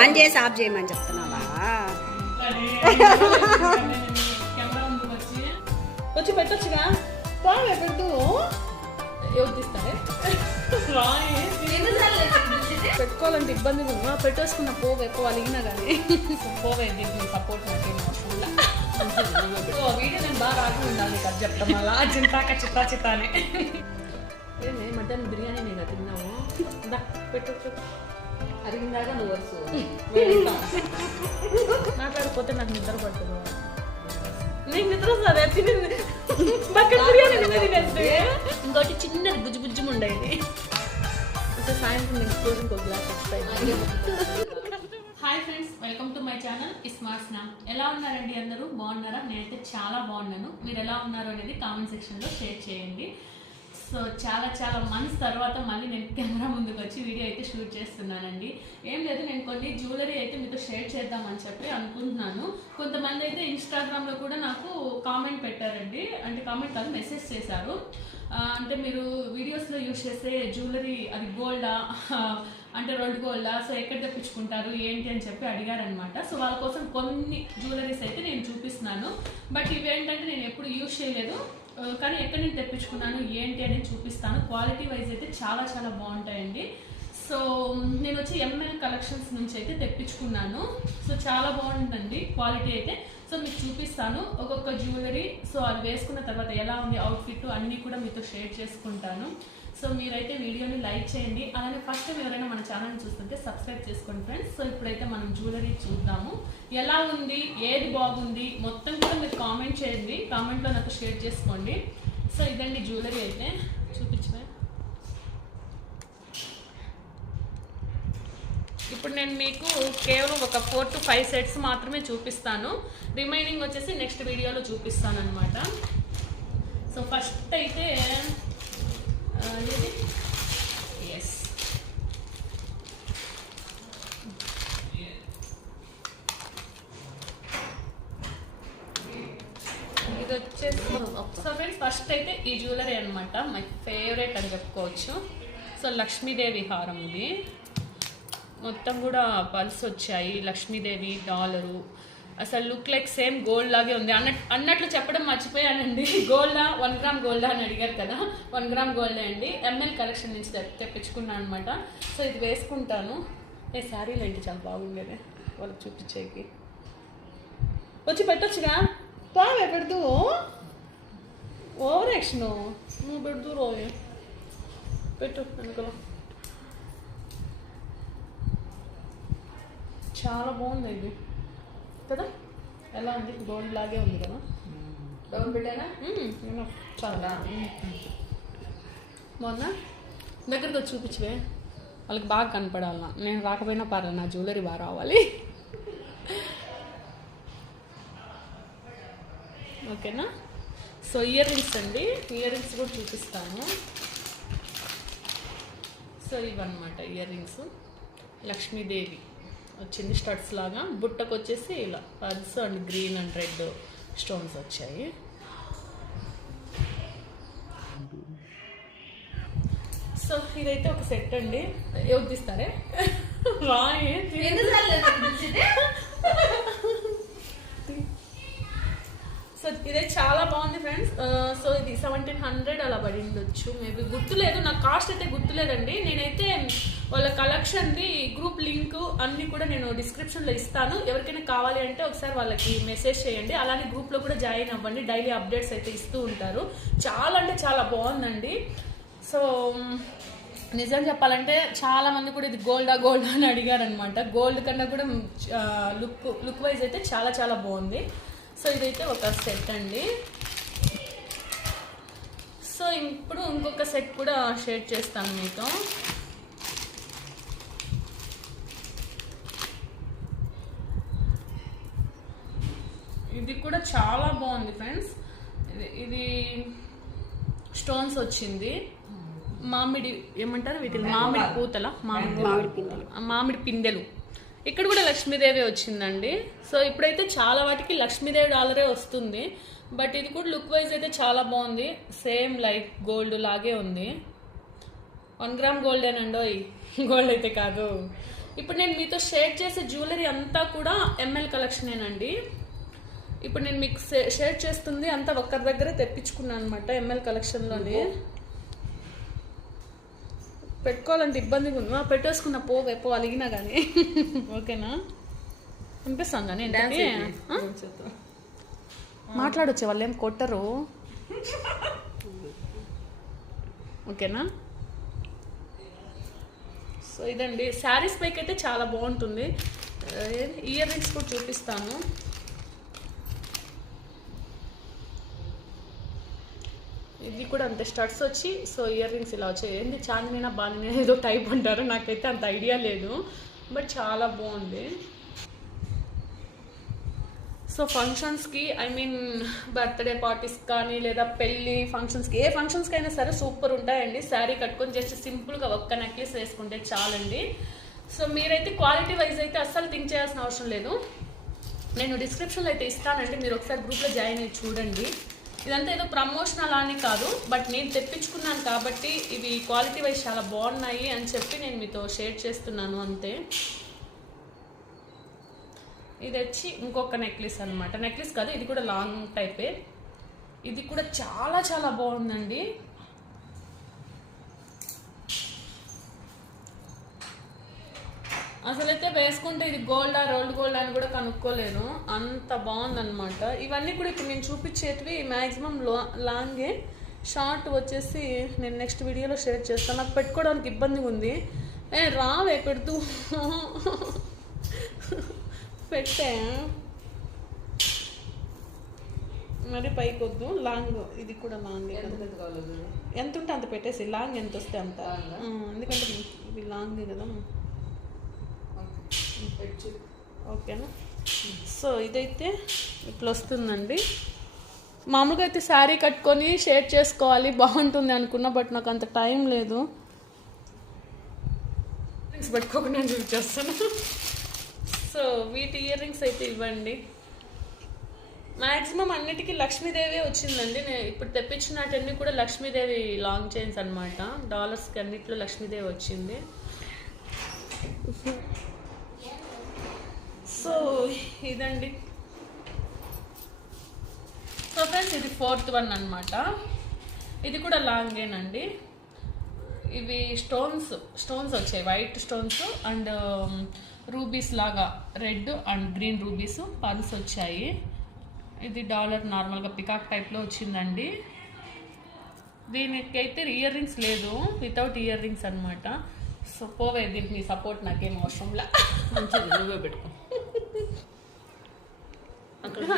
On చేసి of చేయమని చెప్తున్నావా? వచ్చి పెట్టొచ్చుగా, బాగా పెడుతూ ఎవరు తీస్తారే పెట్టుకోవాలంటే ఇబ్బందిగా ఉన్నా పెట్టేసుకున్న పోవు ఎక్కువ అలిగినా కానీ పోవే దీనికి సపోర్ట్ వీడియో నేను బాగా రాగి ఉండాలి కదా చెప్తాం అలా చింతాక చిత్తా చిత్తానే. ఏమే మధ్యాహ్నం బిర్యానీ నేను తిన్నావు పెట్టు అరిగిందాక నువ్వు వస్తు మాట్లాడిపోతే నాకు నిద్ర పడుతుంది. నీకు నిద్ర వస్తుంది తినింది బకెట్ బిర్యానీ తినేస్తే ఇంకోటి చిన్నది బుజ్జు బుజ్జుము ఉండేది. సాయంత్రం నేను రోజు ఇంకో గ్లాస్ వస్తాయి. Hi friends, welcome to my channel smart snap. ఎలా ఉన్నారండి అందరూ? బాగున్నారా? నేనైతే చాలా బాగున్నాను. మీరు ఎలా ఉన్నారు అనేది కామెంట్ సెక్షన్లో షేర్ చేయండి. సో చాలా మంత్స్ తర్వాత మళ్ళీ నేను కెమెరా ముందుకు వచ్చి వీడియో అయితే షూట్ చేస్తున్నానండి. ఏం లేదు, నేను కొన్ని జ్యువెలరీ అయితే మీతో షేర్ చేద్దామని చెప్పి అనుకుంటున్నాను. కొంతమంది అయితే ఇన్స్టాగ్రామ్లో కూడా నాకు కామెంట్ పెట్టారండి, అంటే కామెంట్ కాదు మెసేజ్ చేశారు. అంటే మీరు వీడియోస్లో యూజ్ చేసే జ్యువెలరీ అది గోల్డా అంటే రోల్డ్ గోల్డా, సో ఎక్కడ తెప్పించుకుంటారు ఏంటి అని చెప్పి అడిగారనమాట. సో వాళ్ళ కోసం కొన్ని జ్యువెలరీస్ అయితే నేను చూపిస్తున్నాను. బట్ ఇవేంటంటే నేను ఎప్పుడు యూజ్ చేయలేదు, కానీ ఎక్కడ నేను తెప్పించుకున్నాను ఏంటి అనేది చూపిస్తాను. క్వాలిటీ వైజ్ అయితే చాలా బాగుంటాయండి. సో నేను వచ్చి ఎంఎల్ కలెక్షన్స్ నుంచి అయితే తెప్పించుకున్నాను. సో చాలా బాగుంటుంది క్వాలిటీ అయితే. సో మీకు చూపిస్తాను ఒక్కొక్క జ్యువెలరీ. సో అది వేసుకున్న తర్వాత ఎలా ఉంది అవుట్ఫిట్ అన్నీ కూడా మీతో షేర్ చేసుకుంటాను. సో మీరైతే వీడియోని లైక్ చేయండి. అలానే ఫస్ట్ టైం ఎవరైనా మన ఛానల్ని చూస్తుంటే సబ్స్క్రైబ్ చేసుకోండి ఫ్రెండ్స్. సో ఇప్పుడైతే మనం జ్యువెలరీ చూద్దాము. ఎలా ఉంది, ఏది బాగుంది మొత్తం కూడా మీరు కామెంట్ చేయండి, కామెంట్లో నాకు షేర్ చేసుకోండి. సో ఇదండి జ్యువెలరీ అయితే చూపించమే. ఇప్పుడు నేను మీకు కేవలం ఒక 4 to 5 సెట్స్ మాత్రమే చూపిస్తాను. రిమైనింగ్ వచ్చేసి నెక్స్ట్ వీడియోలో చూపిస్తాను అనమాట. సో ఫస్ట్ అయితే ఎస్ ఇది వచ్చేసి సో ఫ్రెండ్స్ ఫస్ట్ అయితే ఈ జ్యువెలరీ అనమాట, మై ఫేవరెట్ అని చెప్పుకోవచ్చు. సో లక్ష్మీదేవి హారం, ఇది మొత్తం కూడా పల్స్ వచ్చాయి, లక్ష్మీదేవి డాలరు. అసలు లుక్ లైక్ సేమ్ గోల్డ్ లాగే ఉంది. అన్నట్లు చెప్పడం మర్చిపోయానండి. గోల్డా 1 గ్రామ్ గోల్డా అని అడిగారు కదా, 1 గ్రామ్ గోల్డే అండి. ఎంఎల్ కలెక్షన్ నుంచి తెప్పించుకున్నాను అనమాట. సో ఇది వేసుకుంటాను. ఏ శారీలు ఏంటి చాలా బాగుండేది, వాళ్ళకి చూపించేకి వచ్చి పెట్టొచ్చుగా, బాగా పెడుతూ ఓవర్ యాక్షన్ నువ్వు పెడుతూ రోజు పెట్టు అనుకో. చాలా బాగుంది ఇది కదా, ఎలా ఉంది? గోల్డ్ లాగే ఉంది కదా. డౌన్ పెట్టానా చాలా బాగుందా? దగ్గరికి వచ్చి చూపించవే, వాళ్ళకి బాగా కనపడాలన్నా. నేను రాకపోయినా పర్లేదు, నా జ్యువెలరీ బాగా రావాలి. ఓకేనా? సో ఇయర్ రింగ్స్ అండి, ఇయర్ రింగ్స్ కూడా చూపిస్తాను. సో ఇవన్నమాట ఇయర్ రింగ్స్. లక్ష్మీదేవి వచ్చింది స్టడ్స్ లాగా, బుట్టకు వచ్చేసి ఇలా pearls and green and red stones వచ్చాయి. సో ఇదైతే ఒక సెట్ అండి. ఎవరు తీస్తారే సో ఇదే చాలా బాగుంది ఫ్రెండ్స్. సో ఇది 1700 అలా పడి ఉండొచ్చు, మేబీ గుర్తులేదు, నాకు కాస్ట్ అయితే గుర్తులేదండి. నేనైతే వాళ్ళ కలెక్షన్ది గ్రూప్ లింక్ అన్నీ కూడా నేను డిస్క్రిప్షన్లో ఇస్తాను. ఎవరికైనా కావాలి అంటే ఒకసారి వాళ్ళకి మెసేజ్ చేయండి. అలానే గ్రూప్లో కూడా జాయిన్ అవ్వండి, డైలీ అప్డేట్స్ అయితే ఇస్తూ ఉంటారు. చాలా అంటే చాలా బాగుందండి. సో నిజం చెప్పాలంటే చాలామంది కూడా ఇది గోల్డా అని అడిగారనమాట. గోల్డ్ కన్నా కూడా లుక్ వైజ్ అయితే చాలా బాగుంది. సో ఇదైతే ఒక సెట్ అండి. సో ఇప్పుడు ఇంకొక సెట్ కూడా షేర్ చేస్తాను మీతో. ఇది కూడా చాలా బాగుంది ఫ్రెండ్స్. ఇది స్టోన్స్ వచ్చింది, మామిడి ఏమంటారు వీటిని, మామిడి పూతల, మామిడి పిందెలు. ఇక్కడ కూడా లక్ష్మీదేవి వచ్చిందండి. సో ఇప్పుడైతే చాలా వాటికి లక్ష్మీదేవి డాలరే వస్తుంది. బట్ ఇది కూడా లుక్ వైజ్ అయితే చాలా బాగుంది, సేమ్ లైక్ గోల్డ్ లాగే ఉంది. 1 గ్రామ్ గోల్డేనండి, గోల్డ్ అయితే కాదు. ఇప్పుడు నేను మీతో షేర్ చేసే జ్యువెలరీ అంతా కూడా ఎంఎల్ కలెక్షనేనండి. ఇప్పుడు నేను మీకు షేర్ చేస్తుంది అంతా ఒక్కరి దగ్గరే తెప్పించుకున్నాను అనమాట ఎంఎల్ కలెక్షన్లోనే. పెట్టుకోవాలంటే ఇబ్బందిగా ఉంది. పెట్టేసుకున్న పో అలిగినా కానీ ఓకేనా? అనిపిస్తుంది కానీ మాట్లాడొచ్చే వాళ్ళు ఏం కొట్టరు. ఓకేనా? సో ఇదండి శారీస్ పైకి అయితే చాలా బాగుంటుంది. ఇయర్ రింగ్స్ కూడా చూపిస్తాను. ఇది కూడా అంతే స్టడ్స్ వచ్చి, సో ఇయర్ రింగ్స్ ఇలా వచ్చాయి. ఏంది చాందినా బాగా ఏదో టైప్ అంటారు, నాకైతే అంత ఐడియా లేదు, బట్ చాలా బాగుంది. సో ఫంక్షన్స్కి ఐ మీన్ బర్త్డే పార్టీస్ కానీ లేదా పెళ్ళి ఫంక్షన్స్కి ఏ ఫంక్షన్స్కి అయినా సరే సూపర్ ఉంటాయండి. శారీ కట్టుకొని జస్ట్ సింపుల్గా ఒక్క నెక్లెస్ వేసుకుంటే చాలండి. సో మీరైతే క్వాలిటీ వైజ్ అయితే అస్సలు థింక్ చేయాల్సిన అవసరం లేదు. నేను డిస్క్రిప్షన్లో అయితే ఇస్తానండి, మీరు ఒకసారి గ్రూప్లో జాయిన్ అయ్యి చూడండి. ఇదంతా ఏదో ప్రమోషనల్ అని కాదు, బట్ నేను తెప్పించుకున్నాను కాబట్టి ఇవి క్వాలిటీ వైజ్ చాలా బాగున్నాయి అని చెప్పి నేను మీతో షేర్ చేస్తున్నాను అంతే. ఇది వచ్చి ఇంకొక నెక్లెస్ అనమాట. నెక్లెస్ కాదు, ఇది కూడా లాంగ్ టైపే. ఇది కూడా చాలా చాలా బాగుందండి. అసలైతే వేసుకుంటే ఇది గోల్డా రోల్డ్ గోల్డ్ అని కూడా కనుక్కోలేను, అంత బాగుందన్నమాట. ఇవన్నీ కూడా ఇప్పుడు నేను చూపించేటివి మ్యాక్సిమం లాంగే. షార్ట్ వచ్చేసి నేను నెక్స్ట్ వీడియోలో షేర్ చేస్తాను. నాకు పెట్టుకోవడానికి ఇబ్బందిగా ఉంది. రావే పెడుతూ పెట్టే మరి పైకి వద్దు. లాంగ్ ఇది కూడా లాంగ్ ఎంత ఉంటే అంత పెట్టేసి, లాంగ్ ఎంత వస్తే అంత, ఎందుకంటే ఇది లాంగ్ కదా. ఓకేనా? సో ఇదైతే ఇట్లా వస్తుందండి. మామూలుగా అయితే శారీ కట్టుకొని షేర్ చేసుకోవాలి బాగుంటుంది అనుకున్నా, బట్ నాకు అంత టైం లేదు. రింగ్స్ పెట్టుకోకుండా చూపించేస్తాను. సో వీటి ఇయర్ రింగ్స్ అయితే ఇవ్వండి. మ్యాక్సిమం అన్నిటికీ లక్ష్మీదేవి వచ్చిందండి. నేను ఇప్పుడు తెప్పించినటన్నీ కూడా లక్ష్మీదేవి లాంగ్ చైన్స్ అనమాట. డాలర్స్కి అన్నిట్లో లక్ష్మీదేవి వచ్చింది. సో ఇదండి. సో ఫ్రెండ్స్ ఇది 4th వన్ అనమాట. ఇది కూడా లాంగేనండి. ఇవి స్టోన్స్ వచ్చాయి, వైట్ స్టోన్స్ అండ్ రూబీస్ లాగా red and green rubies pearls వచ్చాయి. ఇది డాలర్ నార్మల్గా పికాక్ టైప్లో వచ్చిందండి. దీనికైతే ఇయర్ రింగ్స్ లేదు, వితౌట్ ఇయర్ రింగ్స్ అనమాట. సో పోవే, దీనికి మీ సపోర్ట్ నాకేం అవసరంలా, మంచిది నువ్వే పెట్టుకో.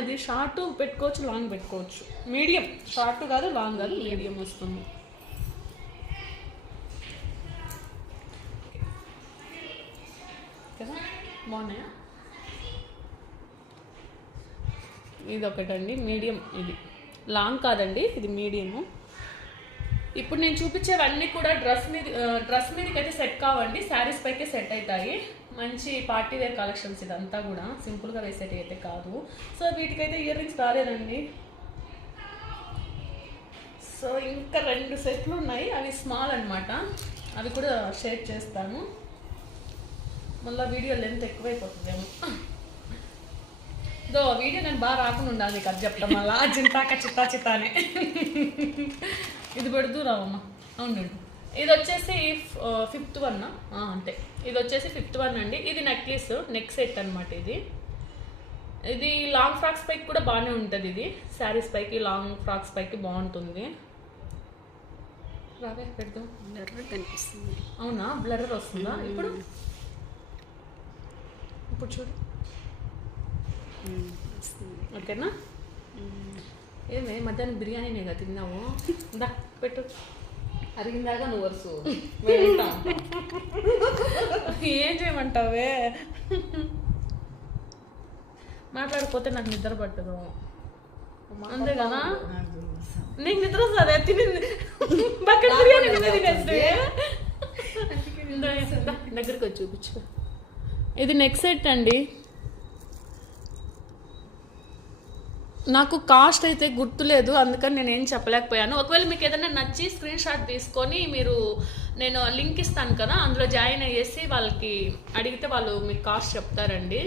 ఇది షార్ట్ పెట్టుకోవచ్చు, లాంగ్ పెట్టుకోవచ్చు. మీడియం, షార్ట్ కాదు లాంగ్ కాదు, మీడియం వస్తుంది. కదా బాగున్నాయా? ఇది ఒకటండి మీడియం, ఇది లాంగ్ కాదండి, ఇది మీడియము. ఇప్పుడు నేను చూపించేవన్నీ కూడా డ్రెస్ మీదకి అయితే సెట్ కావండి, శారీస్ పైకే సెట్ అవుతాయి. మంచి పార్టీ వేర్ కలెక్షన్స్ ఇదంతా కూడా, సింపుల్గా వేసేటి అయితే కాదు. సో వీటికైతే ఇయర్ రింగ్స్ రాలేదండి. సో ఇంకా 2 సెట్లు ఉన్నాయి, అవి స్మాల్ అనమాట, అవి కూడా షేర్ చేస్తాను. మళ్ళీ వీడియో లెంత్ ఎక్కువైపోతుందేమో. వీడియో నేను బాగా రాకుండా ఉండాలి నీకు అది చెప్తాం, మళ్ళా చింతాక చిత్తానే. ఇది పెడుతూ రావమ్మా. అవునండి, ఇది వచ్చేసి 5th వన్ అంతే. ఇది వచ్చేసి 5th వన్ అండి. ఇది నెక్ సెట్ అనమాట. ఇది లాంగ్ ఫ్రాక్స్ పైకి కూడా బాగానే ఉంటుంది. ఇది శారీస్ పైకి, లాంగ్ ఫ్రాక్స్ పైకి బాగుంటుంది. రావే పెడదాం. బ్లర్ కనిపిస్తుంది. అవునా, బ్లర్ వస్తుందా ఇప్పుడు? ఇప్పుడు చూడు, ఓకేనా? ఏమే మధ్యాహ్నం బిర్యానీనేగా తిన్నావు, దా పెట్టు. అరిగిందాక నువ్వు వరుసు ఏం చేయమంటావే? మాట్లాడిపోతే నాకు నిద్ర పట్టదు, అంతే కదా? నీకు నిద్ర వస్తుంది తినింది బకెట్ బిర్యానీ తినేస్తే. దగ్గరికి వచ్చి చూపించు. ఇది నెక్ సెట్ అండి. నాకు కాస్ట్ అయితే గుర్తులేదు, అందుకని నేను ఏం చెప్పలేకపోయాను. ఒకవేళ మీకు ఏదైనా నచ్చి స్క్రీన్ షాట్ తీసుకొని మీరు, నేను లింక్ ఇస్తాను కదా, అందులో జాయిన్ అయ్యేసి వాళ్ళకి అడిగితే వాళ్ళు మీకు కాస్ట్ చెప్తారండి.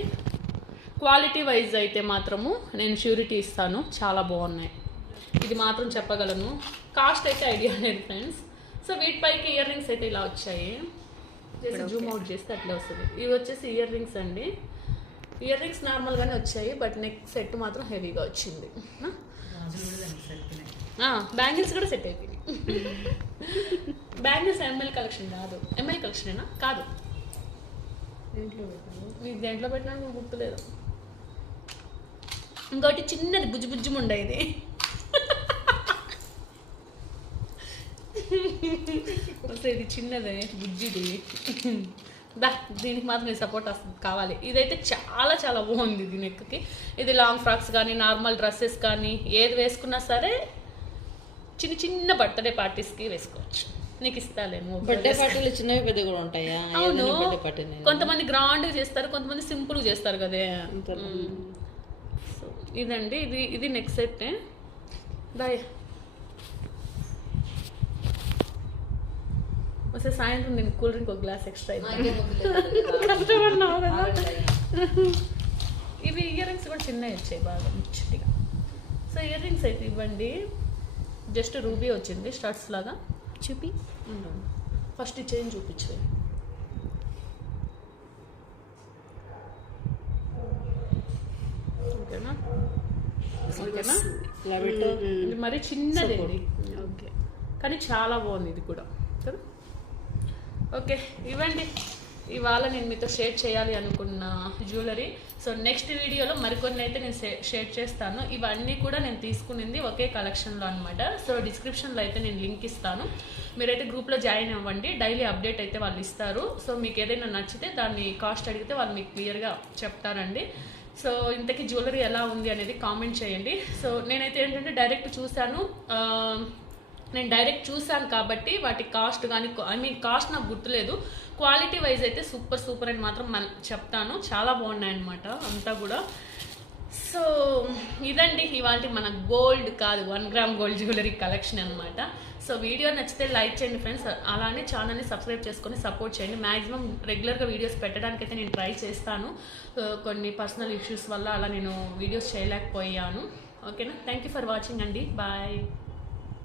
క్వాలిటీ వైజ్ అయితే మాత్రము నేను ష్యూరిటీ ఇస్తాను, చాలా బాగున్నాయి. ఇది మాత్రం చెప్పగలను. కాస్ట్ అయితే ఐడియా లేదు ఫ్రెండ్స్. సో వీటిపైకి ఇయర్ రింగ్స్ అయితే ఇలా వచ్చాయి. జూమ్ అవుట్ చేస్తే అట్లా వస్తుంది. ఇవి వచ్చేసి ఇయర్ రింగ్స్ అండి. ఇయర్ రింగ్స్ నార్మల్గానే వచ్చాయి, బట్ నెక్ సెట్ మాత్రం హెవీగా వచ్చింది. బ్యాంగిల్స్ కూడా సెట్ అయిపోయింది. బ్యాంగిల్స్ ఎంఎల్ కలెక్షన్ కాదు, ఎంఎల్ కలెక్షనేనా కాదు, మీకు దేంట్లో పెట్టినా గుర్తులేదు. ఇంకోటి చిన్నది బుజ్జుబుజ్జుము ఉండేది, ఇది చిన్నది బుజ్జిది. దీనికి మాత్రం సపోర్ట్ కావాలి. ఇదైతే చాలా చాలా బాగుంది. ఇది నెక్కి ఇది లాంగ్ ఫ్రాక్స్ కానీ నార్మల్ డ్రెస్సెస్ కానీ ఏది వేసుకున్నా సరే చిన్న చిన్న బర్త్డే పార్టీస్కి వేసుకోవచ్చు. నీకు ఇస్తాలేము. బర్త్డే పార్టీలు చిన్నవి పెద్ద కూడా ఉంటాయా? అవును, కొంతమంది గ్రాండ్గా చేస్తారు, కొంతమంది సింపుల్గా చేస్తారు కదే. సో ఇదండి, ఇది నెక్స్ట్ సెట్. బాయ్. వస్తే సాయంత్రం నేను కూల్ డ్రింక్ ఒక గ్లాస్ ఎక్స్ట్రా కష్టపడినావు కదా. ఇవి ఇయర్ రింగ్స్ కూడా చిన్నవి వచ్చాయి, బాగా ముచ్చటిగా. సో ఇయర్ రింగ్స్ అయితే ఇవ్వండి. జస్ట్ రూబీ వచ్చింది స్టడ్స్ లాగా. చూపి ఫస్ట్ ఈ చైన్ చూపించు. ఓకేనా? ఓకేనా? ఇది మరీ చిన్నది ఓకే, కానీ చాలా బాగుంది ఇది కూడా. ఓకే, ఇవ్వండి ఇవాళ నేను మీతో షేర్ చేయాలి అనుకున్న జ్యువెలరీ. సో నెక్స్ట్ వీడియోలో మరికొన్ని అయితే నేను షేర్ చేస్తాను. ఇవన్నీ కూడా నేను తీసుకునింది ఒకే కలెక్షన్లో అనమాట. సో డిస్క్రిప్షన్లో అయితే నేను లింక్ ఇస్తాను, మీరైతే గ్రూప్లో జాయిన్ అవ్వండి. డైలీ అప్డేట్ అయితే వాళ్ళు ఇస్తారు. సో మీకు ఏదైనా నచ్చితే దాన్ని కాస్ట్ అడిగితే వాళ్ళు మీకు క్లియర్గా చెప్తారండి. సో ఇంతకీ జ్యువెలరీ ఎలా ఉంది అనేది కామెంట్ చేయండి. సో నేనైతే ఏంటంటే డైరెక్ట్ చూశాను కాబట్టి వాటి కాస్ట్ కానీ కాస్ట్ నాకు గుర్తులేదు. క్వాలిటీ వైజ్ అయితే సూపర్ అని మాత్రం చెప్తాను, చాలా బాగున్నాయి అన్నమాట అంతా కూడా. సో ఇదండి ఇవాళ మన గోల్డ్ కాదు 1 గ్రామ్ గోల్డ్ జ్యువెలరీ కలెక్షన్ అనమాట. సో వీడియో నచ్చితే లైక్ చేయండి ఫ్రెండ్స్, అలానే ఛానల్ని సబ్స్క్రైబ్ చేసుకొని సపోర్ట్ చేయండి. మ్యాక్సిమం రెగ్యులర్గా వీడియోస్ పెట్టడానికైతే నేను ట్రై చేస్తాను. కొన్ని పర్సనల్ ఇష్యూస్ వల్ల అలా నేను వీడియోస్ చేయలేకపోయాను. ఓకేనా? థ్యాంక్ యూ ఫర్ వాచింగ్ అండి. బాయ్.